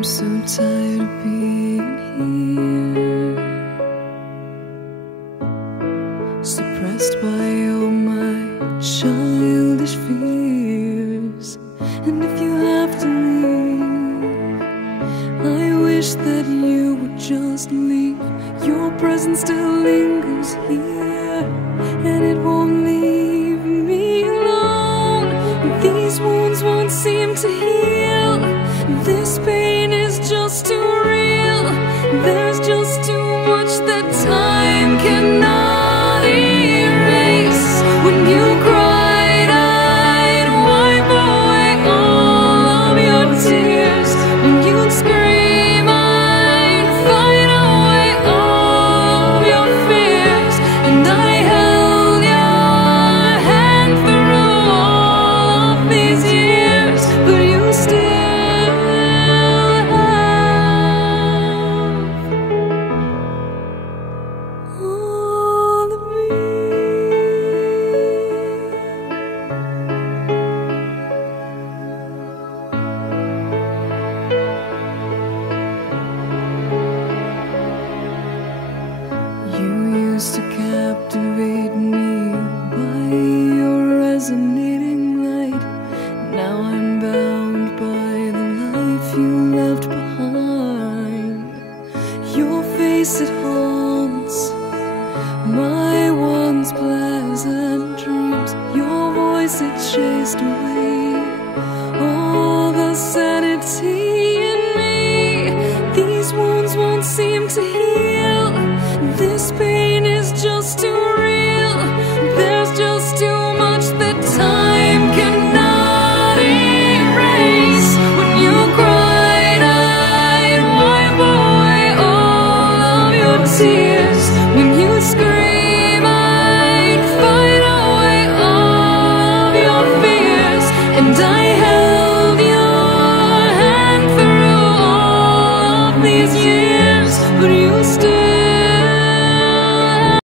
I'm so tired of being here, suppressed by all my childish fears. And if you have to leave, I wish that you would just leave. Your presence still lingers here, and it won't leave me alone. These wounds won't seem to heal. This pain is just too real. There's just too much that time cannot erase. When you cried, I'd wipe away all of your tears. When you'd scream, I'd fight away all of your fears. And I held your hand through all of these years, but you still to captivate me by your resonating light. Now I'm bound by the life you left behind. Your face, it haunts my once pleasant dreams. Your voice, it chased away all the sanity in me. These wounds won't seem to heal. This pain is just too real. There's just too much that time cannot erase. When you cried, I'd wipe away all of your tears. When you scream, I'd fight away all of your fears. And I held your hand through all of these years, but you still